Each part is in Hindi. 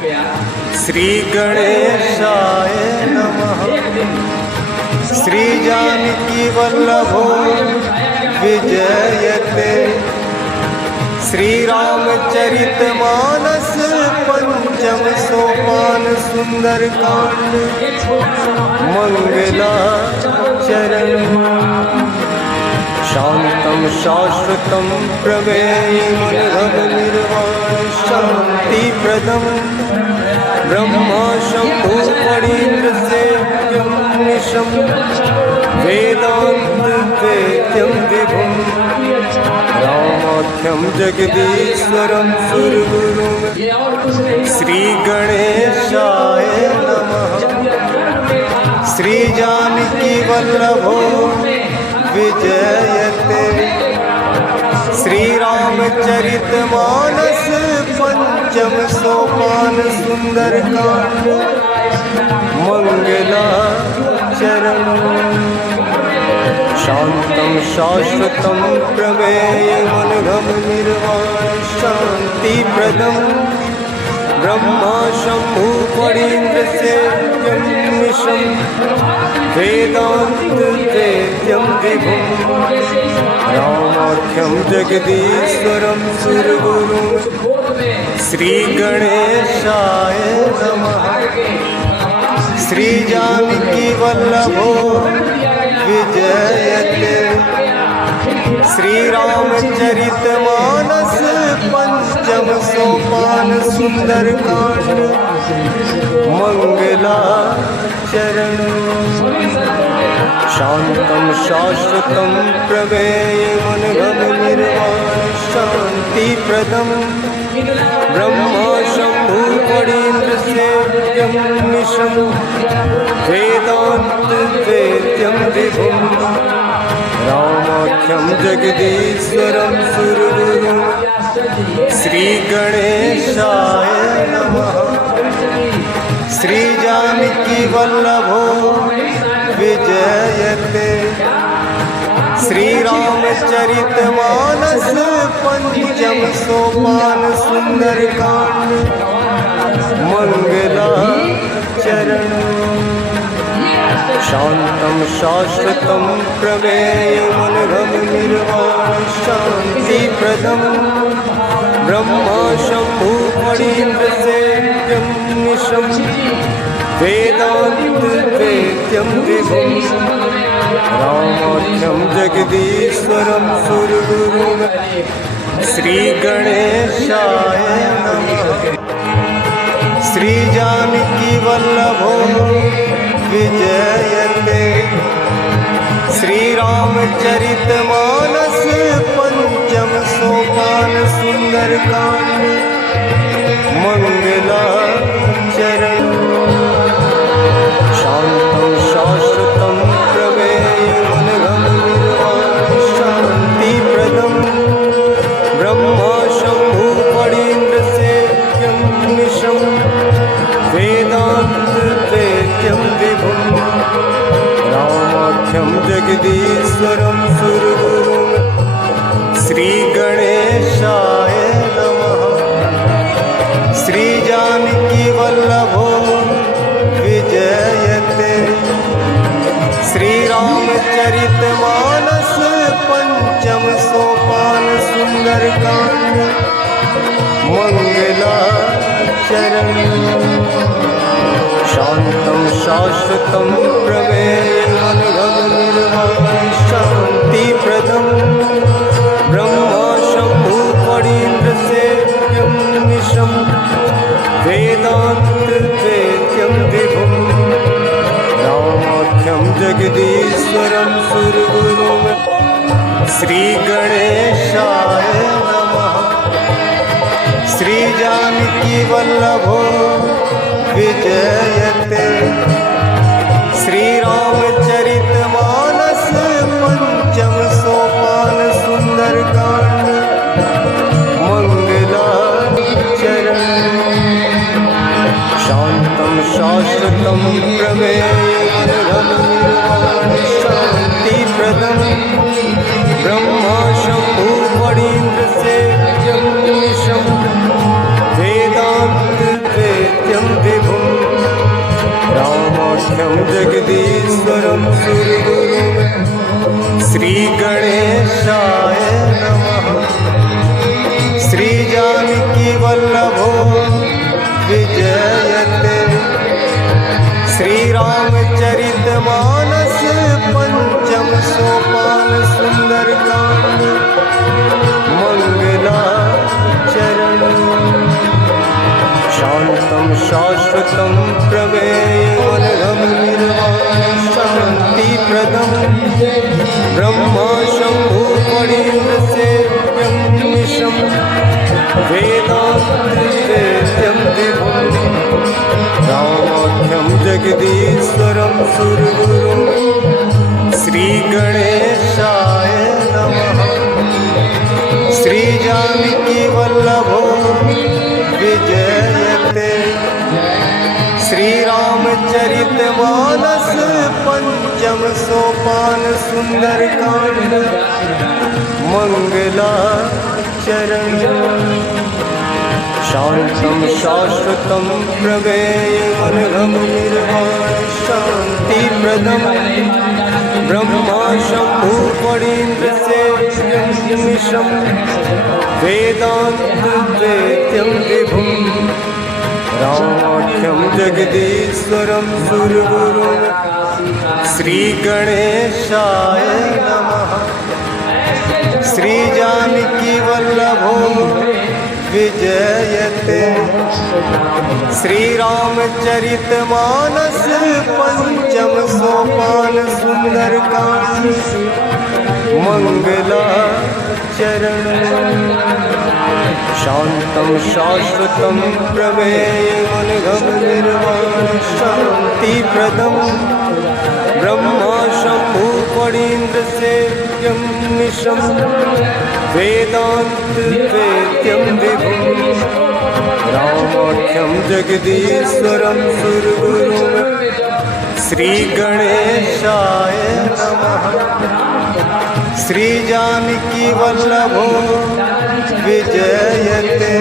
श्री गणेशाय नमः। श्री जानकी वल्लभो विजयते। श्री रामचरितमानस पंचम सोपान सुंदरकांड मंगलाचरण। शांतं शाश्वतं प्रमेयमनघं निर्वाण शांतिप्रदं ब्रह्मा शंभु फणीन्द्रसेव्यं निशं वेदांत वेद्यं विभुं रामाख्यं जगदीश्वरं सुरगुरुं। श्री गणेशाय नमः। श्री जानकी वल्लभो विजयते। श्री रामचरितमानस पंचम सोपान सुंदरकांड मंगलाचरण। शांतं शाश्वतं प्रमेयमनघं निर्वाण शांतिप्रदं ब्रह्मा शंभु फणीन्द्रसेव्यं निशं वेदांत वेद्यं विभुं रामाख्यं जगदीश्वरं सुरगुरुं। श्री गणेशाय नमः। श्री जानकी वल्लभो विजयते। श्री रामचरितमानस पंचम सोपान सुंदरकांड मंगलाचरण। शांतं शाश्वतं प्रमेयमनघं निर्वाण शांतिप्रदं ब्रह्मा शंभु फणीन्द्रसेव्यं निशं वेदांत वेद्यं विभुं रामाख्यं जगदीश्वरं सुरगुरुं। श्री गणेशाय नमः। श्री जानकी वल्लभो विजयते। श्री रामचरितमानस पंचम सोपान सुंदरकांड मंगलाचरण। शांतं शाश्वतं प्रमेयमनघं निर्वाण शांतिप्रदं ब्रह्मा शंभु फणीन्द्रसेव्यं निशं वेदांत वेद्यं विभुं रामाख्यं जगदीश्वरं सुरगुरुं। श्री गणेशाय नमः। श्री जानकी वल्लभो विजयते। श्री रामचरितमानस पंचम सोपान सुंदरकांड मंगलाचरण। शांतं शाश्वतं प्रमेयमनघं निर्वाण शांतिप्रदं ब्रह्मा शंभु फणीन्द्रसेव्यं निशं वेदांत वेद्यं विभुं रामाख्यं जगदीश्वरं सुरगुरुं। श्री गणेशाय नमः। श्री जानकी वल्लभो विजयते। श्री रामचरितमानस पंचम सोपान सुंदरकांड मंगलाचरण। शांतं शाश्वतं प्रमेयमनघं निर्वाण शांतिप्रदं ब्रह्मा शंभु फणीन्द्रसेव्यं निशं वेदांत वेद्यं विभुं रामाख्यं जगदीश्वरं सुरगुरुं। श्री गणेशाय नमः। श्री जानकी वल्लभो विजयते। श्री रामचरितमानस पंचम सोपान सुंदरकांड मंगलाचरण। शांतं शाश्वतं प्रमेयमनघं निर्वाण शांतिप्रदं ब्रह्मा शंभु फणीन्द्रसेव्यं निशं वेदांत वेद्यं रामाख्यं जगदीश्वरं सुरगुरुं श्री गणेशाय नमः। श्री जानकी वल्लभो विजयते श्री रामचरितमानस पंचम सोपान सुंदरकांड मंगलाचरण। शांतं शाश्वतं प्रमेयमनघं निर्वाणं शान्तिप्रदं ब्रह्मा शम्भु फणीन्द्रसेव्यं निशं वेदान्तवेद्यं विभुं रामाख्यं जगदीश्वरं सुरगुरुं श्री गणेशाय नमः। श्री जानकी वल्लभो विजयते श्री रामचरितमानस पंचम सोपान सुंदरकांड मंगलाचरण। शांतं शाश्वतं प्रमेयमनघं निर्वाणं शान्तिप्रदं ब्रह्मा शम्भु फणीन्द्रसेव्यं निशं वेदान्तवेद्यं विभुं रामाख्यं जगदीश्वरं सुरगुरुं श्री गणेशाय नमः। श्री जानकी वल्लभो विजयते श्री रामचरितमानस पंचम सोपान सुंदरकांड मंगलाचरण। शांतं शाश्वतं प्रमेयमनघं निर्वाणं शान्तिप्रदं ब्रह्मा शम्भु फणीन्द्रसेव्यं निशं वेदान्तवेद्यं विभुं रामाख्यं जगदीश्वरं सुरगुरुं श्री गणेशाय नमः। श्री जानकी वल्लभो विजयते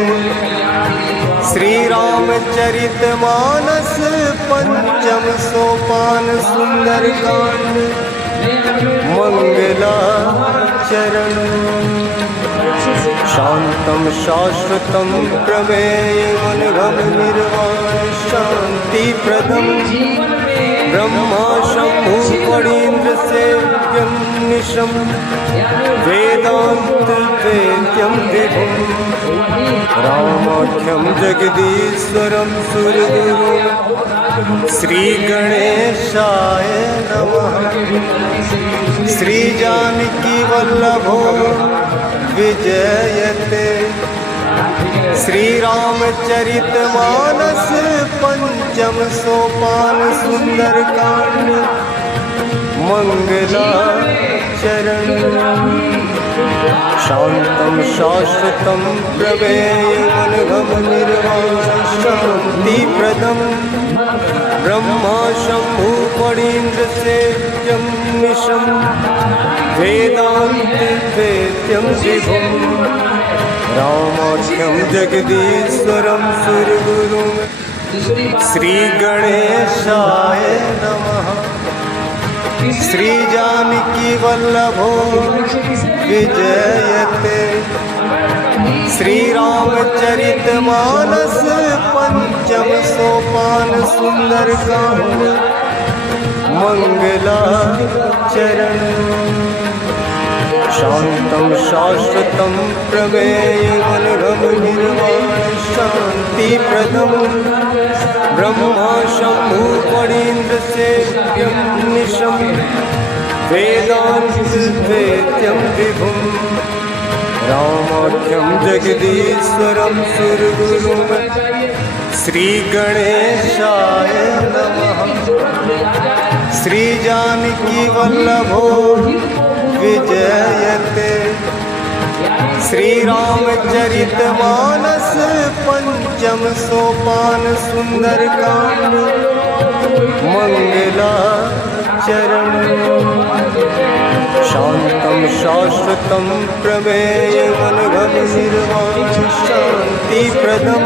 श्री रामचरितमानस पंचम सोपान सुंदरकांड मंगलाचरण। शांतं शाश्वतं प्रमेयमनघं निर्वाणं शान्तिप्रदं ब्रह्मा शम्भु फणीन्द्रसेव्यं निशं वेदान्तवेद्यं विभुं रामाख्यं जगदीश्वरं सुरगुरुं श्री गणेशाय नमः। श्री जानकी वल्लभो विजयते श्री रामचरितमानस पंचम सोपान सुंदरकांड मंगलाचरण। शांतं शाश्वतं प्रमेयमनघं निर्वाणं शान्तिप्रदं ब्रह्मा शम्भु फणीन्द्रसेव्यं निशं वेदान्तवेद्यं विभुं रामाख्यं जगदीश्वरं सुरगुरुं श्री गणेशाय नमः। श्री जानकी वल्लभो विजयते श्री रामचरितमानस पंचम सोपान सुंदरकांड मंगलाचरण। शांतं शाश्वतं प्रमेयमनघं निर्वाणं शान्तिप्रदं ब्रह्मा शम्भु फणीन्द्रसेव्यं निशं वेदान्तवेद्यं विभुं रामाख्यं जगदीश्वरं सुरगुरुं श्री गणेशाय नमः। श्री जानकी वल्लभो विजयते श्री रामचरितमानस पंचम सोपान सुंदरकांड मंगलाचरण। शांतं शाश्वतं प्रमेयमनघं निर्वाणं शान्तिप्रदं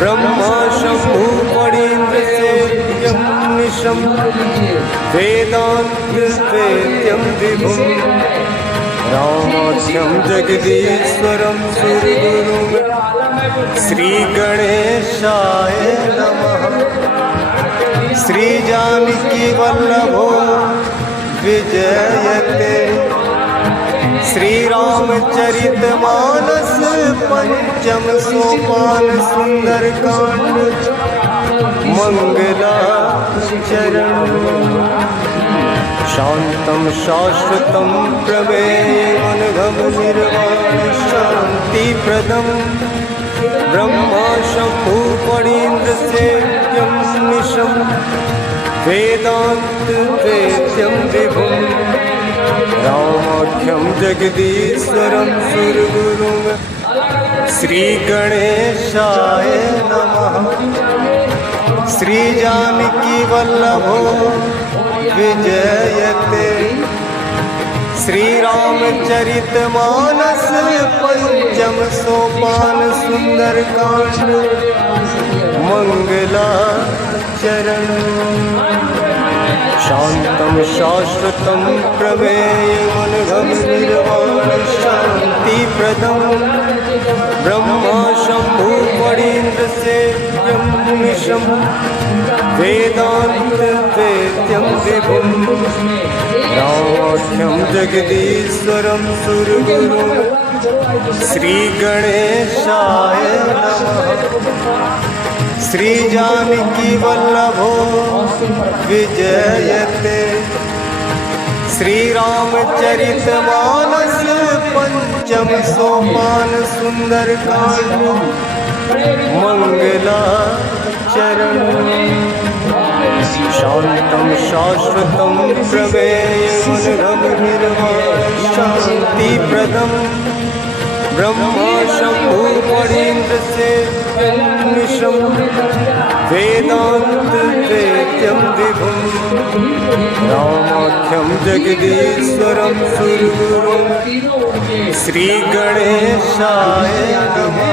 ब्रह्मा शम्भु फणीन्द्रसेव्यं निशम् वेदान्तवेद्यं विभुं रामाख्यं जगदीश्वरं सुरगुरुं श्रीगणेशाय नमः। श्रीजानकीवल्लभो विजयते श्रीरामचरितमानस पंचम सोपान सुंदरकांड मंगलाचरण। शांतं शाश्वतं प्रमेयमनघं निर्वाण शांतिप्रदं ब्रह्मा शंभु फणीन्द्रसेव्यं निशं वेदान्तवेद्यं विभुं रामाख्यं जगदीश्वरं सुरगुरुं श्रीगणेशाय नमः। श्रीजानकीवल्लभो विजयते श्रीरामचरितमानस पंचम सोपान सुंदरकांड मंगलाचरण। शांतं शाश्वतं प्रमेयमनघं निर्वाण शांतिप्रदं ब्रह्मा शंभु फणीन्द्रसेव्यं निशं वेदान्तवेद्यं विभुं रामाख्यं जगदीश्वरं सुरगुरुं श्रीगणेशाय नमः। श्रीजानकीवल्लभो विजयते श्रीरामचरितमानस पंचम सोपान सुंदरकांड मंगलाचरण। शांतं शाश्वतं प्रमेयमनघं निर्वाण शांतिप्रदं ब्रह्मा शंभु फणीन्द्रसेव्यं निशं वेदान्तवेद्यं विभुं रामाख्यं जगदीश्वरं सुरगुरुं श्रीगणेशाय नमः।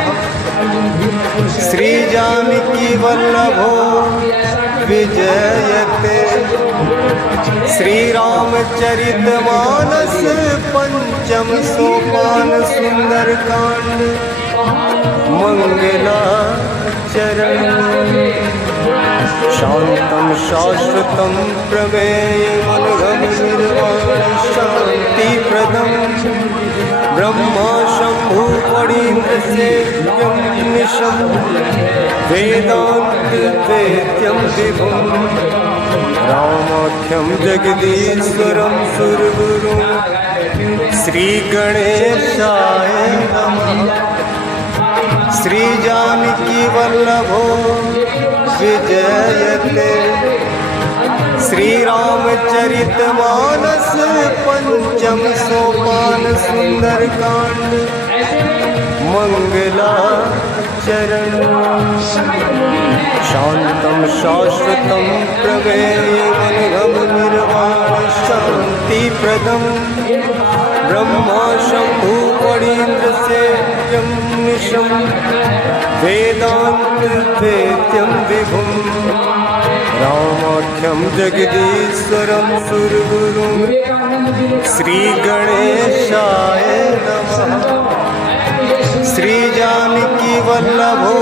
श्रीजानकीवल्लभो विजयते श्रीरामचरितमानस पंचम सोपान सुंदरकांड मंगलाचरण। शांतं शाश्वतं प्रमेयमनघं निर्वाण शांतिप्रदं ब्रह्मा शंभु फणीन्द्रसेव्यं निशं वेदान्तवेद्यं विभुं रामाख्यं जगदीश्वरं सुरगुरुं श्रीगणेशाय नमः। श्रीजानकीवल्लभो विजयते श्रीरामचरितमानस पंचम सोपान सुंदरकांड मंगलाचरण। शांतं शाश्वतं प्रमेयमनघं निर्वाण शांतिप्रदं ब्रह्मा शंभु फणीन्द्रसेव्यं निशं वेदान्तवेद्यं विभुं रामाख्यं जगदीश्वरं सुरगुरुं श्रीगणेशाय नमः। श्रीजानकीवल्लभो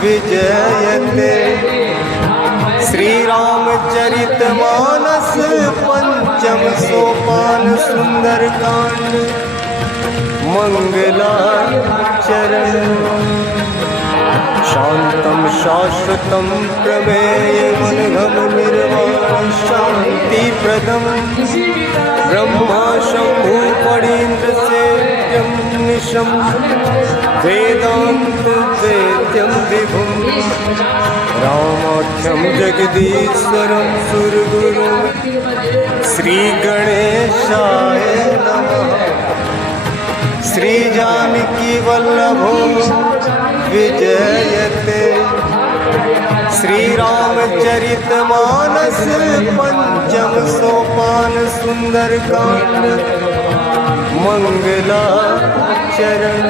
विजयते श्रीरामचरितमानस पंचम सोपान सुंदरकांड मंगलाचरण। शांतं शाश्वतं प्रमेयमनघं निर्वाण शांतिप्रदं ब्रह्मा शंभु फणीन्द्रसेव्यं निशं वेदान्तवेद्यं विभुं रामाख्यं जगदीश्वरं सुरगुरुं श्रीगणेशाय नमः। श्रीजानकीवल्लभो विजयते श्रीरामचरितमानस पंचम सोपान सुंदरकांड मंगलाचरण।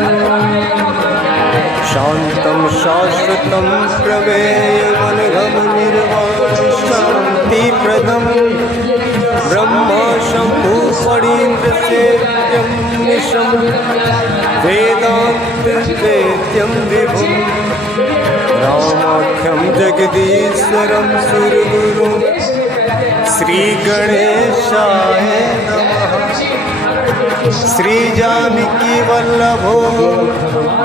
शांतं शाश्वतं प्रमेयमनघं निर्वाण शान्तिप्रदं ब्रह्मा शम्भु फणीन्द्र सेव्यं निशं वेदान्तवेद्यं विभुं रामाख्यं जगदीश्वरं सुरगुरुं श्रीगणेशाय नमः। श्रीजानकीवल्लभो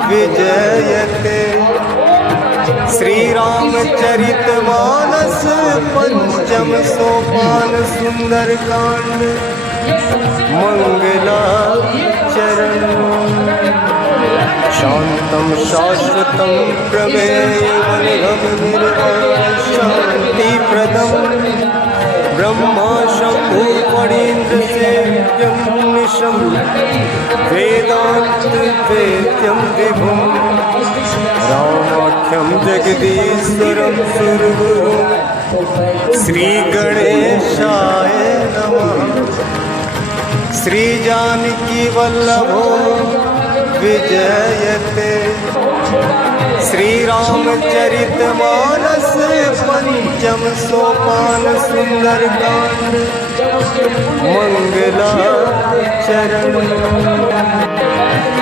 विजयते श्रीरामचरितमानस पंचम सोपान सुंदरकांड मंगलाचरण शांतं शाश्वतं प्रमेयमनघं निर्वाणशान्तिप्रदं ब्रह्मा शम्भु फणीन्द्र सेव्यं निशं वेदान्तवेद्यं विभुं रामाख्यं जगदीश्वरं सुरगुरुं श्रीगणेशाय नमः। श्रीजानकीवल्लभो विजयते श्रीरामचरितमानस पंचम सोपान सुंदरकांड मंगलाचरण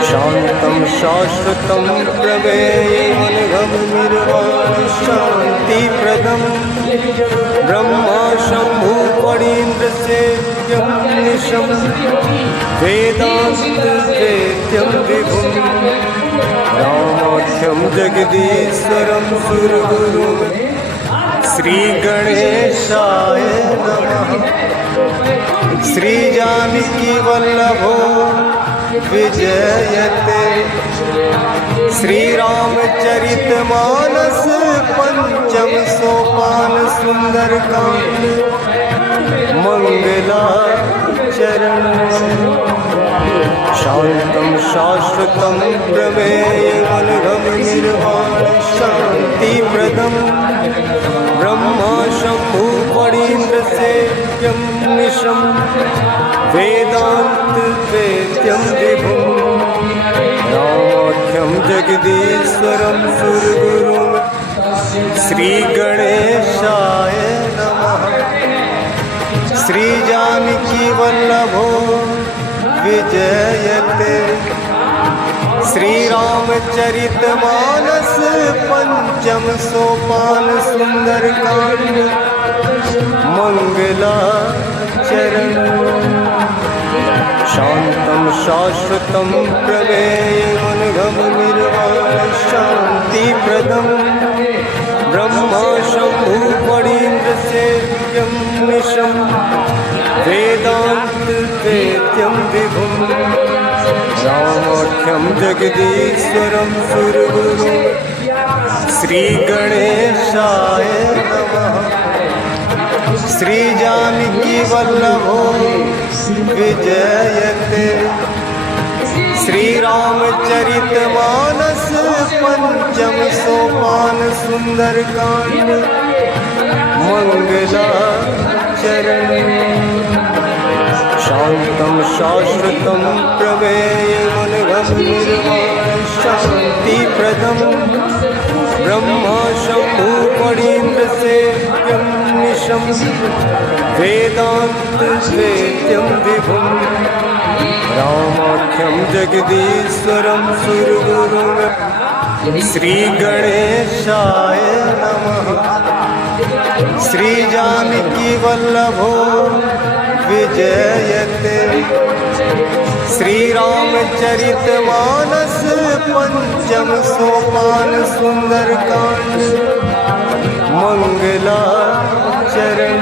शांतं शाश्वतं प्रमेयमनघं निर्वाणशान्तिप्रदं ब्रह्मा शम्भु फणीन्द्र सेव्यं निशं वेदान्तवेद्यं विभुं रामाख्यं जगदीश्वरं सुरगुरुं श्रीगणेशाय नमः। श्रीजानकीवल्लभो विजयते श्रीरामचरितमानस पंचम सोपान सुंदरकांड मंगलाचरण शांतं शाश्वतं प्रमेयमनघं निर्वाणशान्तिप्रदं ब्रह्मा शम्भु फणीन्द्र सेव्यं निशं वेदान्तवेद्यं विभुं रामाख्यं जगदीश्वरं सुरगुरुं श्रीगणेशाय नमः। श्रीजानकीवल्लभो विजयते श्रीरामचरितमानस पंचम सोपान सुंदरकांड मंगलाचरण शांतं शाश्वतं प्रमेयमनघं निर्वाणशान्तिप्रदं ब्रह्मा शम्भु फणीन्द्र सेव्यं निशं वेदान्तवेद्यं विभुं रामाख्यं जगदीश्वरं सुरगुरुं श्रीगणेशाय नमः। श्रीजानकीवल्लभो विजयते श्रीरामचरितमानस पंचम सोपान सुंदरकांड मंगलाचरण शांतं शाश्वतं प्रमेयमनघं निर्वाणशान्तिप्रदं ब्रह्मा शम्भु फणीन्द्र सेव्यं निशं वेदान्तवेद्यं विभुं रामाख्यं जगदीश्वरं सुरगुरुं श्रीगणेशाय नमः। श्रीजानकीवल्लभो विजयते श्रीरामचरितमानस पंचम सोपान सुंदरकांड मंगलाचरण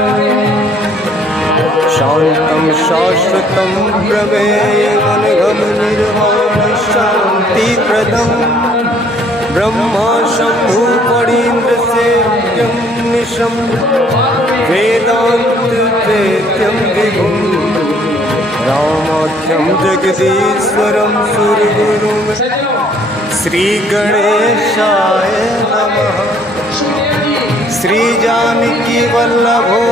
शांतं शाश्वतं प्रमेयमनघं निर्वाणशान्तिप्रदं ब्रह्मा शम्भु फणीन्द्र सेव्यं निशं वेदान्तवेद्यं विभुं रामाख्यं जगदीश्वरं सुरगुरुं श्रीगणेशाय नमः। श्रीजानकीवल्लभो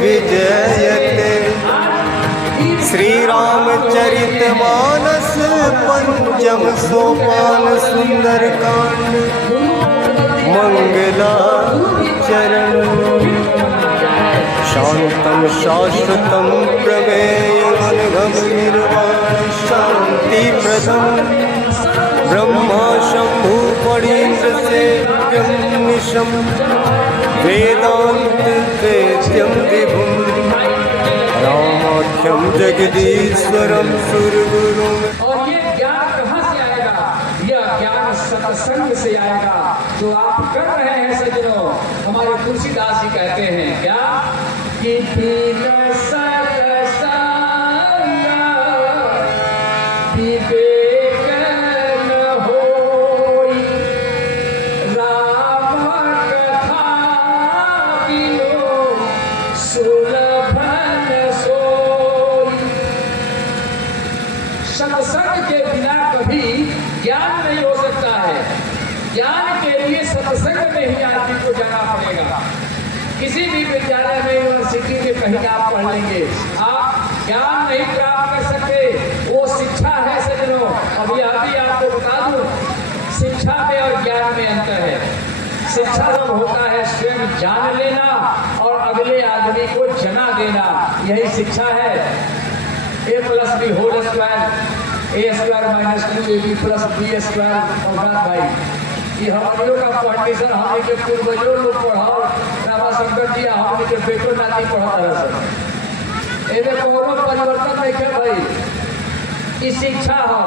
विजयते श्रीरामचरितमानस पंचम सोपान सुंदरकांड मंगलाचरण अजरं शाश्वतं प्रमेयमनघं निर्वाणं शान्तिप्रदम् ब्रह्मा शम्भु फणीन्द्रसेव्यं निशं वेदान्तवेद्यं विभुं रामाख्यं जगदीश्वरं सुरगुरुं। और ये ज्ञान कहाँ से आएगा? यह ज्ञान सत्संग से आएगा जो आप कर रहे हैं सज्जनों। हमारे तुलसीदास जी कहते हैं क्या कि तीन सत्संग विवेक न होई, राम कथा बिनु सुलभ न सोई। सत्संग के बिना कभी ज्ञान नहीं हो सकता है। ज्ञान के लिए सत्संग में ही आदमी को जाना पड़ेगा। किसी भी विद्यालय में यूनिवर्सिटी में कहीं आप पढ़ लेंगे, आप ज्ञान नहीं प्राप्त कर सकते। वो शिक्षा है सज्जनों। अभी अभी आपको बता दूं, शिक्षा में और ज्ञान में अंतर है। शिक्षा जब होता है स्वयं जान लेना और अगले आदमी को जना देना, यही शिक्षा है। a + b whole square, a² - 2ab + b² होगा भाई। ये हमारियों का कंडीशन हमें के पूर्वजों लोग पढ़ाओ, रामा शंकर जी हमने के बेटो नाती पढ़ा रहा सर। एमे कोनो परिवर्तन नहीं है भाई। ई शिक्षा हो।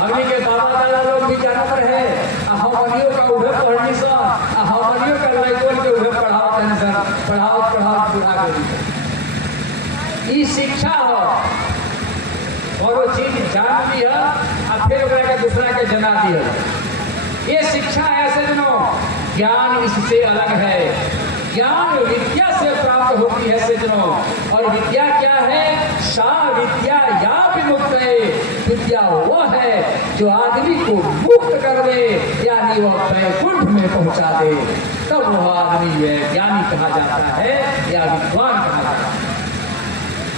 हमने के बाबा दादा लोग भी जानत रहे, हमारियों का उहे पढ़नी सा, हमारियों का लइकन के उहे पढ़ाओ तनी सर, पढ़ाओ पूरा करी। ई शिक्षा हो। और वो चीज जान दिया और फिर ओकरा के दूसरा के जना दिया। ये शिक्षा है सज्जनों। ज्ञान इससे अलग है। ज्ञान विद्या से प्राप्त होती है सज्जनों। और विद्या क्या है? सा विद्या या विमुक्त है। विद्या वो है जो आदमी को मुक्त कर दे, यानी वह वैकुंठ में पहुंचा दे, तब वह आदमी है ज्ञानी कहा जाता है या विद्वान कहा जाता है।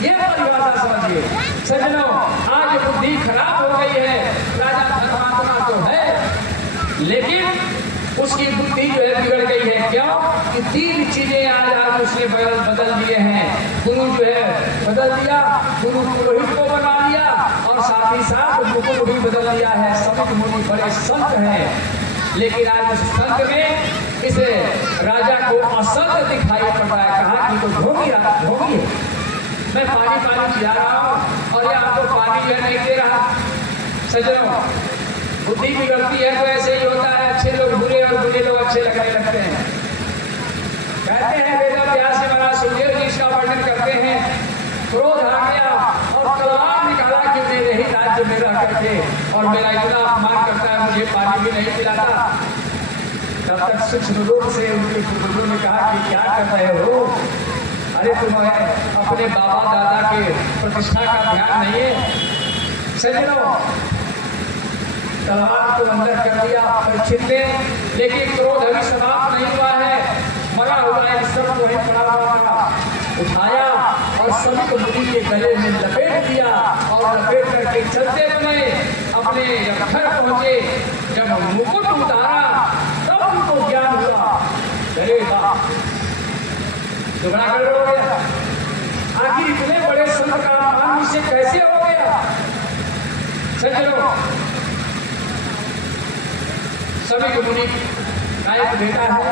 ये परिभाषा समझिए सज्जनों। आज बुद्धि खराब हो गई है। राजा धर्मात्मा तो है, लेकिन उसकी बुद्धि जो है बिगड़ गई है। क्यों? कि 3 चीजें आज उसने बदल दिए हैं। गुरु जो है बदल दिया, गुरु पुरोहित को बना लिया, और साथ ही साथ मुकुट भी बदल दिया है। समित मुनि बड़े संत हैं, लेकिन आज उस संत में इस राजा को असंत दिखाई पड़ रहा है। कहा कि तो ढोंगी है, मैं पानी पिला रहा हूँ और ये आपको पानी जो नहीं दे रहा। सज्जनों, बुद्धि बिगड़ती है तो ऐसे ही होता है। अच्छे लोग बुरे और बुरे लोग अच्छे लगने लगते हैं। कहते हैं वेद व्यास जी महाराज सुखदेव जी इसका वर्णन करते हैं। क्रोध आ गया और तलवार निकाला कि मेरे ही राज्य में रह करके और मेरा इतना अपमान करता है, मुझे पानी भी नहीं पिलाता। तब तक सूक्ष्म रूप से उनके गुरु ने कहा कि क्या कर रहे हो? अरे तुम्हें अपने बाबा दादा के प्रतिष्ठा का ध्यान नहीं है। सज्जनों, तलवार को अंदर कर दिया परीक्षित ने, लेकिन क्रोध अभी समाप्त नहीं हुआ है। मरा हुआ एक शब्द वहीं पड़ा हुआ था, उठाया और समित मुनि के गले में लपेट दिया और लपेट करके चलते बने। अपने जब घर पहुंचे, जब मुकुट उतारा, तब उनको ज्ञान हुआ। अरे वाह, दुगना कर हो गया। आखिर इतने बड़े संत का अपमान मुझसे कैसे हो गया? सज्जनों, सभी मुनि का एक बेटा है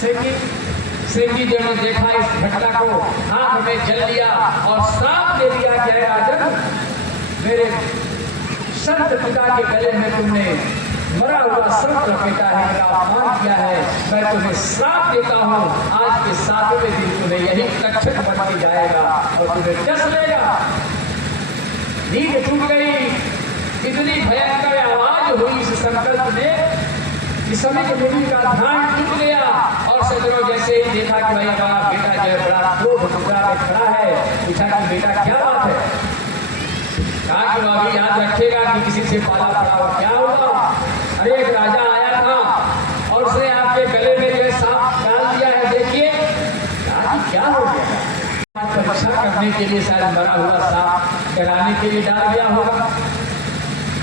श्रृंगी जी ने देखा इस घटना को, हाथ में जल लिया और श्राप दे दिया कि राजन, मेरे संत पिता के गले में तुमने मरा हुआ सर्प लपेटा है, मेरा अपमान किया है। मैं तुम्हें श्राप देता हूँ, आज के 7वें दिन तुम्हें यही तक्षक बन के जाएगा और तुम्हें डस लेगा। नींद टूट गई। इतनी भयंकर आवाज हुई इस संकल्प में, इस समय के मुनि का ध्यान टूट गया। और सज्जनों, जैसे ही देखा कि भाई हमारा बेटा जो है बड़ा क्रोध मुद्रा में खड़ा है, पूछा कि बेटा क्या बात है? कहा कि वो अभी याद रखेगा कि किसी से पाला पड़ा हुआ क्या होगा। अरे एक राजा आया था और उसने आपके गले में जो सांप डाल दिया है, देखिए। क्या हो गया? परीक्षा करने के लिए शायद मरा हुआ सांप डराने के लिए डाल दिया होगा।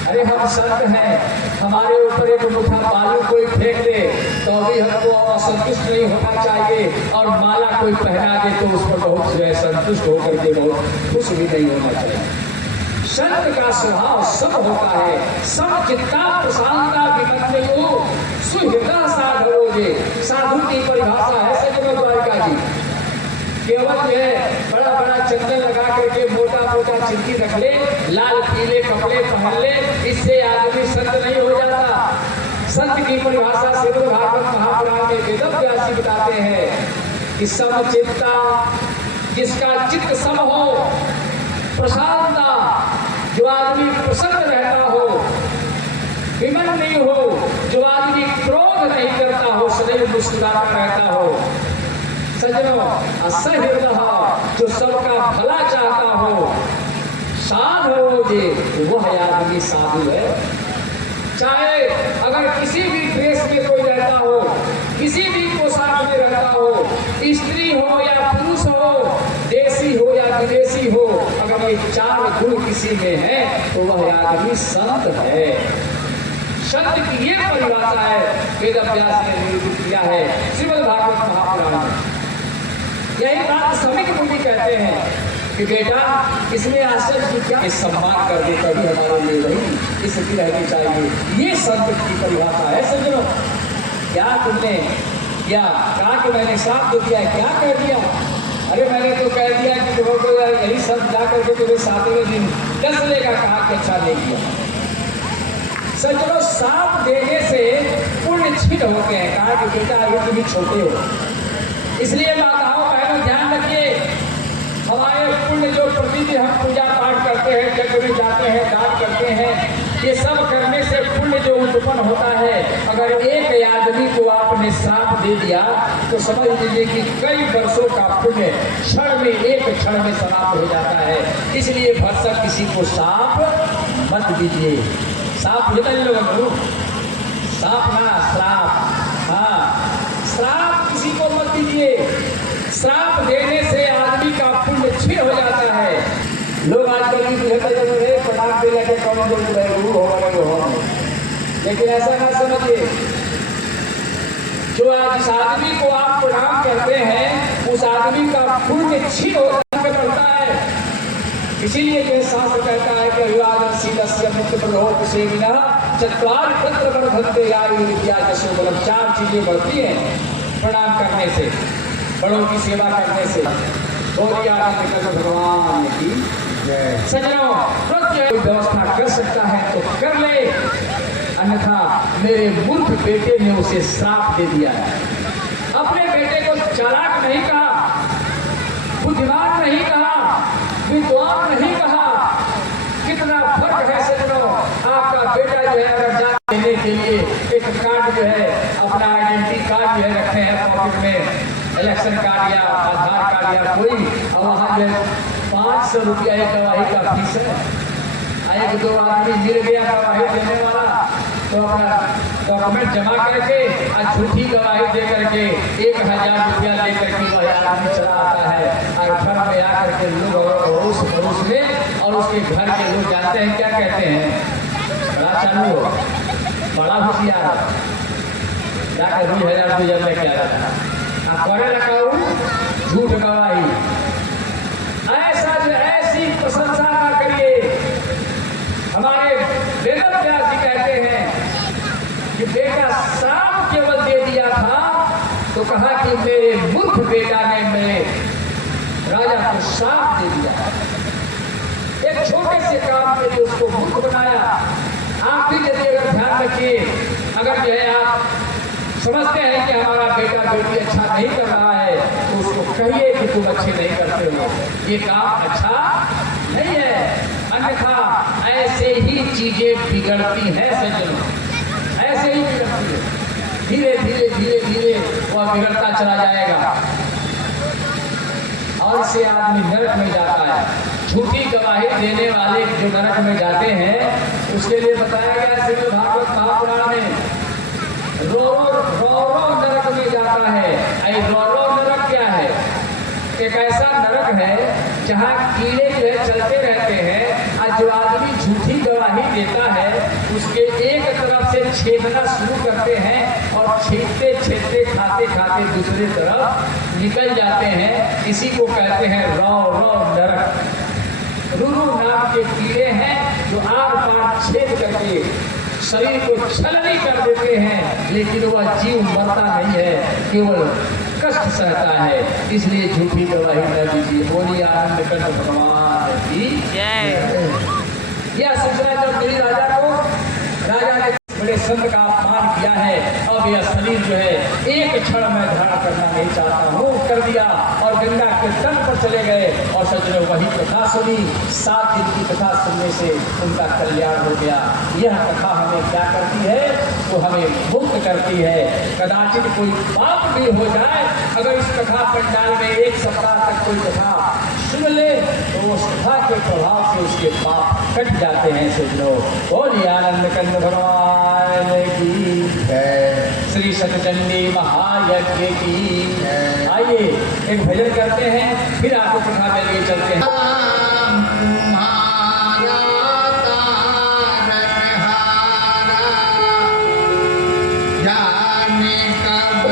अरे हम संत हैं, हमारे ऊपर एक मुठा बालू कोई फेंक दे तो भी हमको असंतुष्ट नहीं होना चाहिए, और माला कोई पहना दे तो उस पर बहुत जो है संतुष्ट होकर के बहुत खुश भी नहीं होना चाहिए। संत का स्वभाव सब होता है, सब चित्ता प्रशांता विमन्यु सुहृदः साधवो जे। साधु की परिभाषा है सज्जनों द्वारिका जी, केवल जो है बड़ा बड़ा चंदन लगा करके मोटा मोटा चिंकी रख ले, लाल पीले कपड़े पहन ले, इससे आदमी संत नहीं हो जाता। संत की परिभाषा श्रीमद् भागवत महापुराण में वेद व्यास जी बताते हैं कि सम चित्ता, जिसका चित्त सम हो, प्रशांता, जो आदमी प्रसन्न रहता हो, विमन नहीं हो, जो आदमी क्रोध नहीं करता हो, सदैव मुस्कुराता रहता हो। सज्जनों, असहृदः, जो सबका भला चाहता हो, साधवो जे, वह आदमी साधु है। चाहे अगर किसी भी देश में कोई रहता हो, किसी भी पोशाक में रहता हो, स्त्री हो या पुरुष हो, देशी हो या विदेशी हो, अगर ये चार गुण किसी में है तो वह आदमी संत है। संत की ये परिभाषा है, वेद व्यास ने निरूपित किया है श्रीमद् भागवत महापुराण में। यही बात सभी मुनि कहते हैं कि बेटा इसमें आश्चर्य की क्या, इस सम्मान कर दे कभी हमारे लिए वही स्थिति रहनी चाहिए। ये संत की परिभाषा है। सज्जनों, क्या तुमने क्या कहा कि मैंने साफ दे दिया, क्या कह दिया? अरे मैंने तो कह दिया कि तुमको यही सब जा करके तुम्हें सातवें दिन दस लेगा, कहा कि अच्छा नहीं किया। सज्जनों, साथ देने से पुण्य छीन होते हैं। कहा कि बेटा अभी तुम छोटे हो, इसलिए माताओं बहनों ध्यान रखिए, हमारे पुण्य जो प्रतिदिन हम पूजा पाठ करते हैं, यज्ञ में जाते हैं, दान करते हैं, ये सब करने से पुण्य जो उत्पन्न होता है, अगर एक आदमी को आपने श्राप दे दिया तो समझ लीजिए कि कई वर्षों का पुण्य क्षण में, एक क्षण में समाप्त हो जाता है। इसलिए भरसक किसी को श्राप मत दीजिए। श्राप लेते हैं लोगों को, श्राप ना श्राप, हाँ श्राप किसी को मत दीजिए। श्राप देने से आदमी का पुण्य क्षीण हो जाता है। लोग आजकल की पटाख दे लगे हो, लेकिन ऐसा ना समझिए, जो जिस आदमी को आप प्रणाम करते हैं उस आदमी का पुण्य क्षीण होता है। इसीलिए यह शास्त्र कहता है कि अभिवादन शीलस्य मुक्त प्रलोभ सेविनः चत्वारि तत्र वर्धन्ते आयु विद्या यशो बलम्। चार चीजें बढ़ती हैं प्रणाम करने से, बड़ों की सेवा करने से। भगवान की सज्जनों, कोई व्यवस्था कर सकता है तो कर ले, अन्यथा मेरे मूर्ख बेटे ने उसे श्राप दे दिया है। अपने बेटे को चालाक नहीं कहा, बुद्धिमान नहीं कहा, विद्वान नहीं कहा। कितना फर्क है सज्जनों। आपका बेटा जो है अगर जान देने के लिए एक कार्ड जो है, अपना आइडेंटिटी कार्ड जो है रखे हैं पॉकेट में, इलेक्शन कार्ड या आधार कार्ड या कोई, और वहाँ जो 500 रुपया एक गवाही का फीस है। एक दो आदमी मिल गया गवाही देने वाला तो अपना डॉक्यूमेंट जमा करके और झूठी गवाही दे करके 1000 रुपया लेकर के वह आदमी चला आता है और घर में आकर के लोग पड़ोस में और उसके घर के लोग जाते हैं, क्या कहते हैं, बड़ा चालू हो, बड़ा होशियार, जाकर 2000 रुपया में क्या रहता आप करे लगाऊ झूठ गवाही। ऐसा जो ऐसी प्रशंसा ना करिए। हमारे वेद व्यास जी कहते हैं कि बेटा श्राप केवल दे दिया था तो कहा कि मेरे मूर्ख बेटा ने मेरे राजा को श्राप दे दिया। एक छोटे से काम के लिए उसको मूर्ख बनाया। आप भी यदि अगर ध्यान रखिए, अगर जो है आप समझते हैं कि हमारा बेटा बेटी अच्छा नहीं कर रहा है तो उसको कहिए कि तुम अच्छे नहीं करते हो, ये काम अच्छा नहीं है, अन्यथा ऐसे ही चीजें बिगड़ती हैं सज्जनों, ऐसे ही बिगड़ती है। धीरे धीरे धीरे धीरे वह बिगड़ता चला जाएगा और से आदमी नरक में जाता है। झूठी गवाही देने वाले जो नरक में जाते हैं उसके लिए बताया गया श्रीमद् भागवत महापुराण में, रो नरक में जाता है। रो नरक क्या है? एक ऐसा नरक है जहाँ कीड़े जो है चलते रहते हैं और जो आदमी झूठी गवाही देता है उसके एक तरफ से छेदना शुरू करते हैं और छेदते छेदते खाते खाते दूसरे तरफ निकल जाते हैं। इसी को कहते हैं रौ रौ नरक। रुरु नाम के कीड़े हैं जो आर पार छेद करके शरीर को छलनी कर देते हैं, लेकिन वह जीव मरता नहीं है, केवल कष्ट सहता है। इसलिए झूठी गवाही न दीजिए। बोलिए आनंद कंठ भगवान की जय। यह सूचना जब मिली राजा को, राजा ने बड़े संत का अपमान किया है। अब यह शरीर जो है एक क्षण में धारण करना नहीं चाहता हूँ, कर दिया और गंगा के तट पर चले गए। और सज्जनों वही कथा सुनी। 7 दिन की कथा सुनने से उनका कल्याण हो गया। यह कथा हमें क्या करती है? तो हमें मुक्त करती है। कदाचित कोई पाप भी हो जाए, अगर इस कथा पंडाल में 1 सप्ताह तक कोई कथा सुन ले तो उस कथा के प्रभाव से उसके पाप कट जाते हैं। सज्जनों बोलिए आनंद कंठ भगवान की जय। श्री सतचंडी महायज्ञ की। आइए एक भजन करते हैं, फिर आपको कथा में लिए चलते हैं। जाने कब